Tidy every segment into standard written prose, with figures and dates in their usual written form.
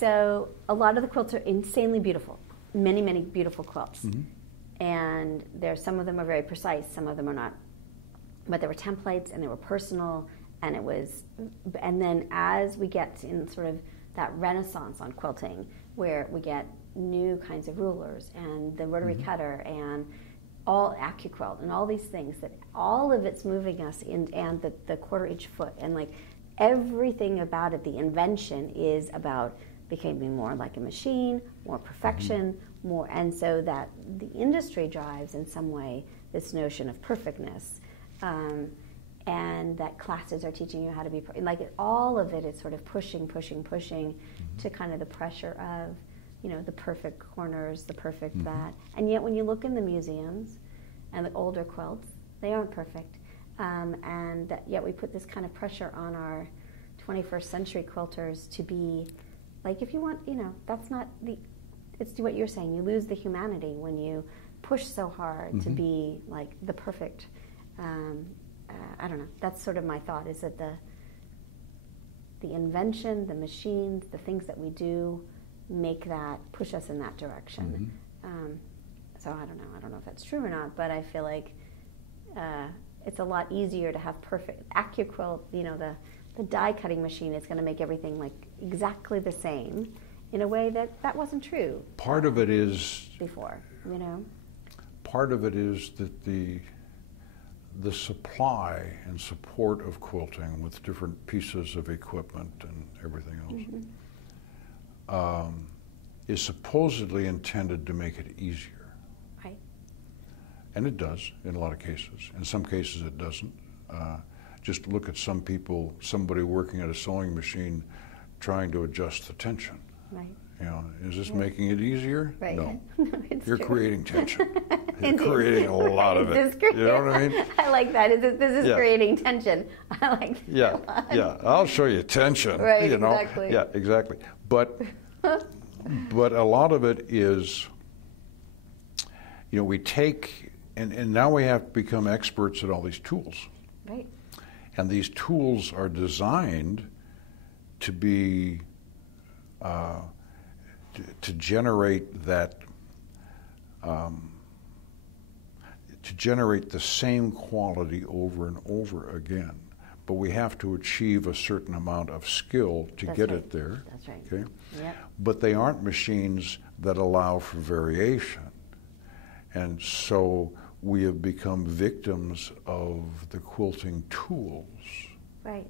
So a lot of the quilts are insanely beautiful, many, many beautiful quilts. And some of them are very precise, some of them are not. But there were templates and they were personal, and then as we get in sort of that renaissance on quilting, where we get new kinds of rulers and the rotary cutter and all AccuQuilt and all these things, that all of it's moving us in, and the 1/4 foot, and like everything about it, the invention is about becoming more like a machine, more perfection, more, and so that the industry drives in some way this notion of perfectness, and that classes are teaching you how to be, like all of it is sort of pushing to kind of the pressure of, the perfect corners, the perfect that. And yet when you look in the museums and the older quilts, they aren't perfect. And that yet we put this kind of pressure on our 21st century quilters to be, like, if you want, that's not it's what you're saying, you lose the humanity when you push so hard to be like the perfect, I don't know, that's sort of my thought, is that the invention, the machines, the things that we do push us in that direction. So I don't know if that's true or not, but I feel like it's a lot easier to have perfect AccuQuilt, the die cutting machine is going to make everything like exactly the same in a way that wasn't true. Part of it is before, Part of it is that the supply and support of quilting with different pieces of equipment and everything else is supposedly intended to make it easier. Right. And it does in a lot of cases. In some cases it doesn't. Just look at somebody working at a sewing machine trying to adjust the tension. Right. Is this making it easier? Right. No. You're creating tension. You're creating a lot of it. You know what I mean? I like that. This is creating tension. I like that a lot. Yeah. I'll show you tension. Right, exactly. Yeah, exactly. But a lot of it is, we take, and now we have to become experts at all these tools. Right. And these tools are designed to be, to generate that, to generate the same quality over and over again. But we have to achieve a certain amount of skill to get it there. That's right. Okay? Yep. But they aren't machines that allow for variation. And so we have become victims of the quilting tools. Right.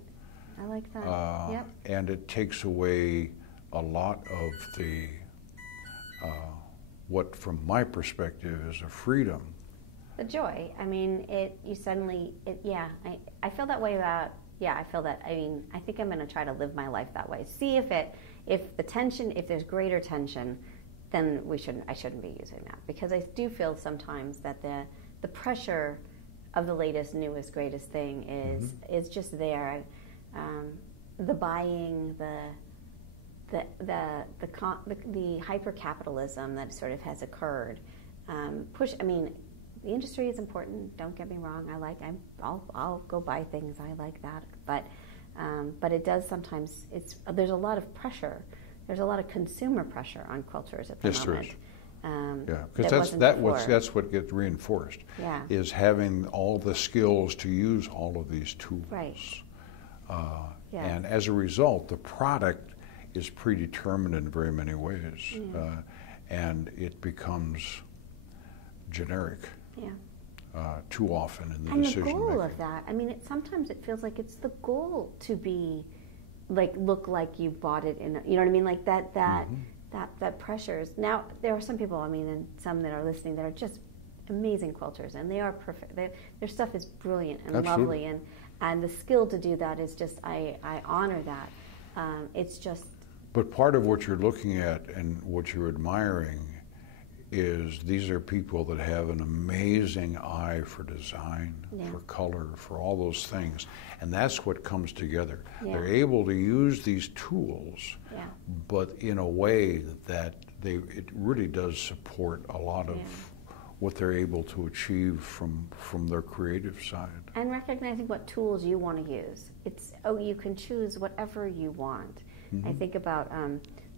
I like that. Yep. And it takes away a lot of the, what from my perspective is a freedom. The joy. I mean, I feel that way about, I feel that, I think I'm going to try to live my life that way. See if there's greater tension, then I shouldn't be using that. Because I do feel sometimes that the pressure of the latest, newest, greatest thing is just there. The buying, the hyper capitalism that sort of has occurred, the industry is important. Don't get me wrong. I'll go buy things. I like that, but it does sometimes. There's a lot of pressure. There's a lot of consumer pressure on quilters at the moment. Yes, there is. Because that's what gets reinforced. Yeah. Is having all the skills to use all of these tools. Right. And as a result, the product is predetermined in very many ways, and it becomes generic. Yeah. Too often in the And decision the goal making. of that, sometimes it feels like it's the goal to be, like, look like you bought it in, you know what I mean? Like that pressures. Now, there are some people, and some that are listening that are just amazing quilters, and they are perfect. Their stuff is brilliant and Absolutely. lovely, and the skill to do that is just, I honor that. It's just. But part of what you're looking at and what you're admiring is these are people that have an amazing eye for design, for color, for all those things. And that's what comes together. Yeah. They're able to use these tools, but in a way that it really does support a lot of what they're able to achieve from their creative side. And recognizing what tools you want to use. You can choose whatever you want. I think about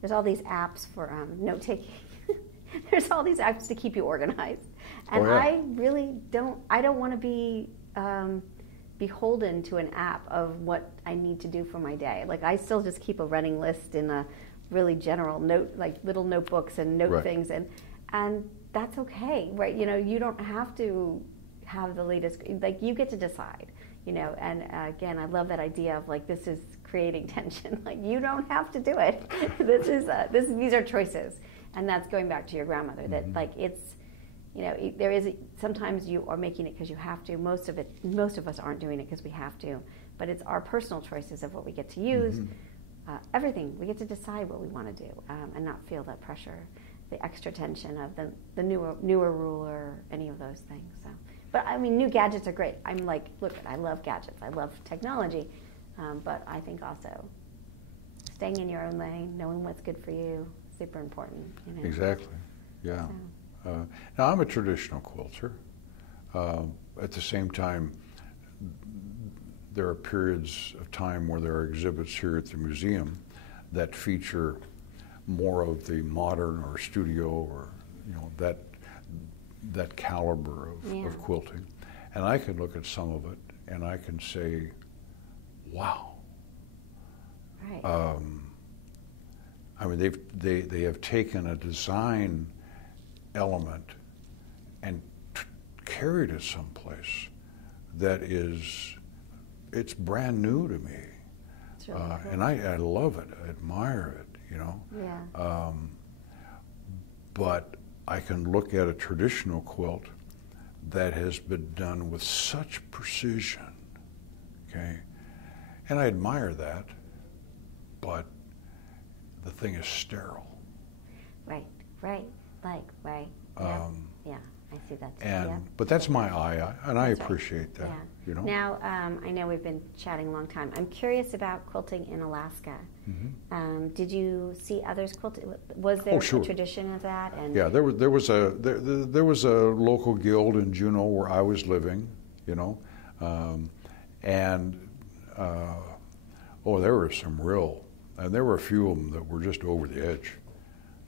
there's all these apps for note taking. There's all these apps to keep you organized, and I really don't want to be beholden to an app of what I need to do for my day. Like, I still just keep a running list in a really general note, like little notebooks and note things, and that's okay, right? You know, you don't have to have the latest, like, you get to decide, you know. And again, I love that idea of, like, this is creating tension. Like, you don't have to do it. These are choices. And that's going back to your grandmother, that like, it's, you know, there is, sometimes you are making it because you have to. Most of us aren't doing it because we have to, but it's our personal choices of what we get to use. Everything, we get to decide what we want to do, and not feel that pressure, the extra tension of the newer rule or any of those things. So, but I mean, new gadgets are great. I'm like, look, I love gadgets, I love technology, but I think also staying in your own lane, knowing what's good for you, super important. You know? Exactly. Yeah. So. Now, I'm a traditional quilter. At the same time, there are periods of time where there are exhibits here at the museum that feature more of the modern or studio, or, you know, that caliber of quilting. And I can look at some of it and I can say, wow. Right. I mean, they have taken a design element and carried it someplace that is, it's brand new to me. It's really cool. And I love it, I admire it, you know. Yeah. But I can look at a traditional quilt that has been done with such precision, okay? And I admire that, but the thing is sterile. Right. Yeah, I see that too. And but that's my eye, and I appreciate that. Yeah. You know. Now, I know we've been chatting a long time. I'm curious about quilting in Alaska. Did you see others quilting? Was there a tradition of that? And yeah, there was a local guild in Juneau where I was living. You know, there were some real, and there were a few of them that were just over the edge.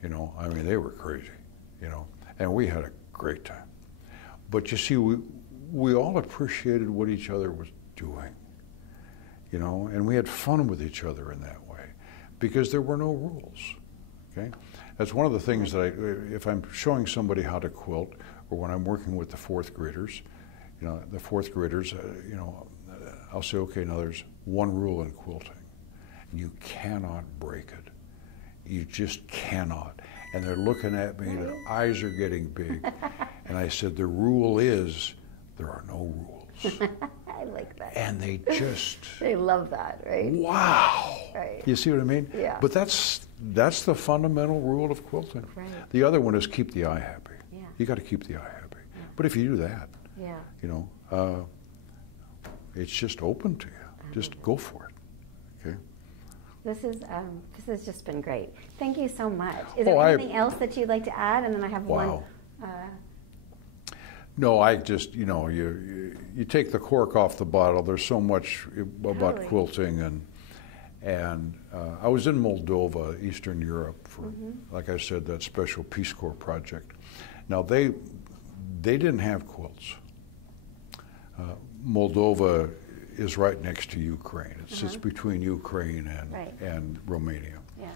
You know, I mean, they were crazy. You know, and we had a great time. But you see, we all appreciated what each other was doing, you know, and we had fun with each other in that way because there were no rules, okay? That's one of the things that if I'm showing somebody how to quilt, or when I'm working with the fourth graders, you know, you know, I'll say, okay, now there's one rule in quilting. You cannot break it. You just cannot. And they're looking at me, their eyes are getting big. And I said, the rule is, there are no rules. I like that. And they just... they love that, right? Wow. Right. You see what I mean? Yeah. But that's the fundamental rule of quilting. Right. The other one is keep the eye happy. Yeah. You got to keep the eye happy. Yeah. But if you do that, you know, it's just open to you. Just go for it. Okay? This has just been great. Thank you so much. Is there anything else that you'd like to add? And then I have one. No, I just, you know, you take the cork off the bottle. There's so much about quilting, and I was in Moldova, Eastern Europe, for, like I said, that special Peace Corps project. Now they didn't have quilts. Moldova is right next to Ukraine. It sits between Ukraine and Romania. Yeah.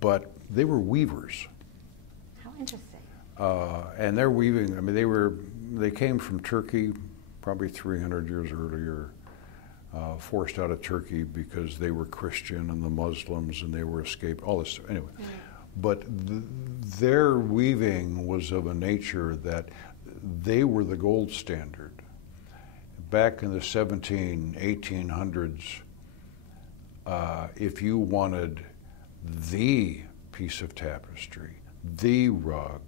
But they were weavers. How interesting. And they're weaving, I mean, they came from Turkey probably 300 years earlier, forced out of Turkey because they were Christian and the Muslims, and they were escaped, all this, anyway. But their weaving was of a nature that they were the gold standard. Back in the 1800s, if you wanted the piece of tapestry, the rug,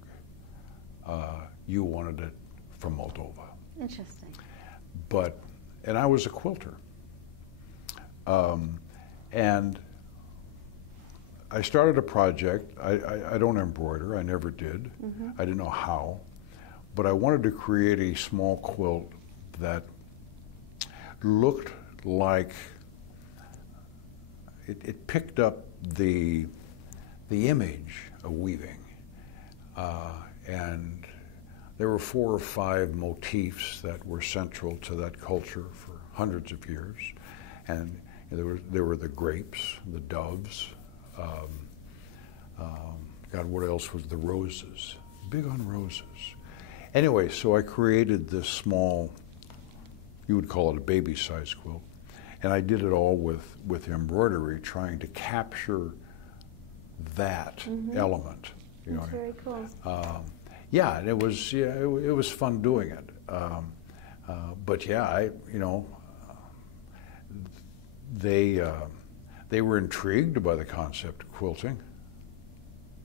you wanted it from Moldova. Interesting. And I was a quilter. And I started a project. I don't embroider, I never did. I didn't know how. But I wanted to create a small quilt that looked like, it picked up the image of weaving, and there were 4 or 5 motifs that were central to that culture for hundreds of years, and there were the grapes, the doves. God, what else was the roses? Big on roses. Anyway, so I created this small, you would call it a baby-sized quilt, and I did it all with embroidery, trying to capture that element. That's very cool. Yeah, and it was fun doing it. But yeah, they were intrigued by the concept of quilting.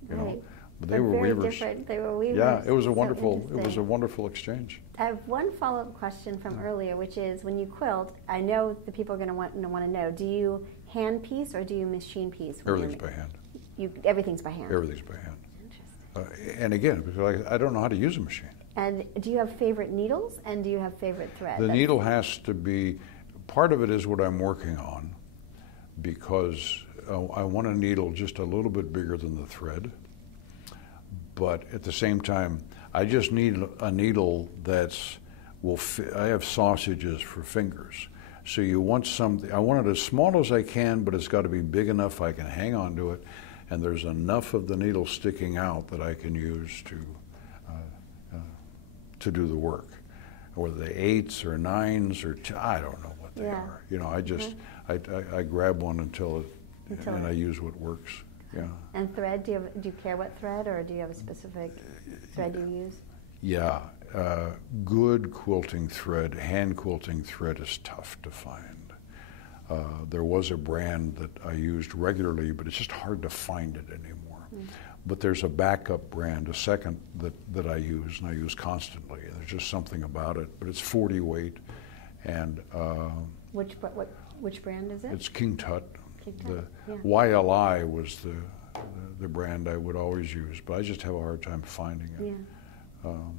Right. But they were very weavers. Different. They were weavers. Yeah, it was a So wonderful exchange. I have one follow-up question from earlier, which is when you quilt, I know the people are going to want to know, do you hand piece or do you machine piece? Everything's by hand. Everything's by hand? Everything's by hand. Interesting. And again, because I don't know how to use a machine. And do you have favorite needles and do you have favorite thread? The needle has to be, part of it is what I'm working on, because I want a needle just a little bit bigger than the thread. But at the same time, I just need a needle will fit. I have sausages for fingers. So you want something, I want it as small as I can, but it's got to be big enough I can hang on to it, and there's enough of the needle sticking out that I can use to do the work. Whether they're 8s or 9s or I don't know what they are. I just, I grab one until I use what works. Yeah. And thread, do you care what thread, or do you have a specific thread you use? Yeah, good quilting thread, hand quilting thread is tough to find. There was a brand that I used regularly, but it's just hard to find it anymore. But there's a backup brand, a second that I use, and I use constantly. There's just something about it, but it's 40 weight, and which brand is it? It's King Tut. The Yeah. YLI was the brand I would always use, but I just have a hard time finding it. Yeah.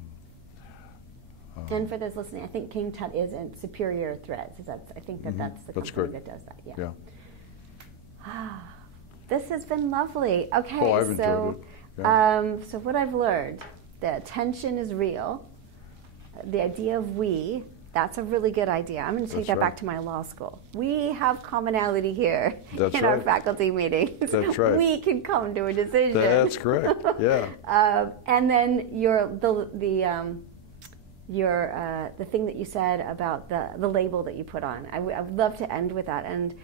And for those listening, I think King Tut is in Superior Threads. I think that's the company that does that. Yeah. This has been lovely. Okay, I've enjoyed it. Yeah. So what I've learned, the attention is real. The idea of that's a really good idea. I'm going to take that back to my law school. We have commonality here our faculty meetings. That's right. We can come to a decision. That's correct. Yeah. And then the thing that you said about the label that you put on. I would love to end with that. And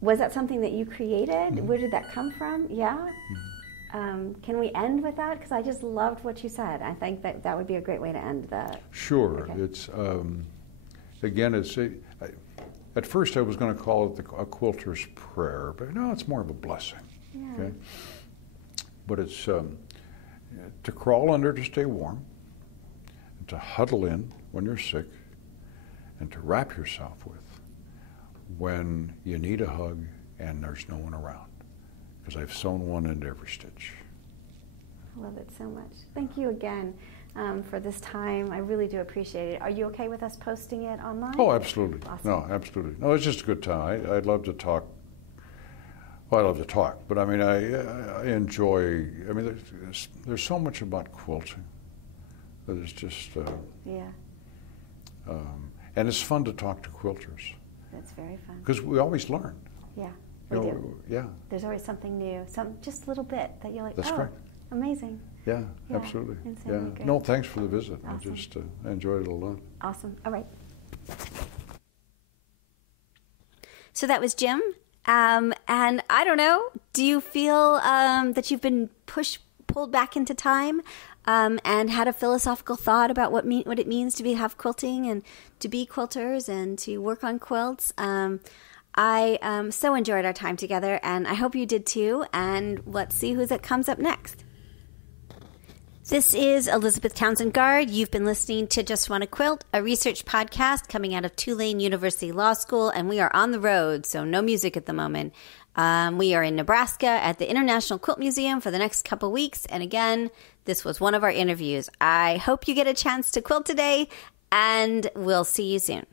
was that something that you created? Mm-hmm. Where did that come from? Yeah. Mm-hmm. Can we end with that? Because I just loved what you said. I think that would be a great way to end the. Sure. Okay. It's again. At first I was going to call it a quilter's prayer, but no, it's more of a blessing. Yeah. Okay. But it's to crawl under to stay warm, and to huddle in when you're sick, and to wrap yourself with when you need a hug and there's no one around. Because I've sewn one into every stitch. I love it so much. Thank you again for this time. I really do appreciate it. Are you okay with us posting it online? Oh, absolutely. Awesome. No, absolutely. No, it's just a good time. I'd love to talk. Well, I love to talk, but I mean, I enjoy. I mean, there's so much about quilting that is just. And it's fun to talk to quilters. That's very fun. Because we always learn. Yeah. We do. Yeah. There's always something new, just a little bit that you're like, That's correct. Amazing. Yeah, absolutely. Yeah. No, thanks for the visit. Awesome. I enjoyed it a lot. Awesome. All right. So that was Jim. And I don't know, do you feel that you've been pulled back into time and had a philosophical thought about what it means to have quilting and to be quilters and to work on quilts? I so enjoyed our time together, and I hope you did too, and let's see who comes up next. This is Elizabeth Townsend Guard. You've been listening to Just Want to Quilt, a research podcast coming out of Tulane University Law School, and we are on the road, so no music at the moment. We are in Nebraska at the International Quilt Museum for the next couple weeks, and again, this was one of our interviews. I hope you get a chance to quilt today, and we'll see you soon.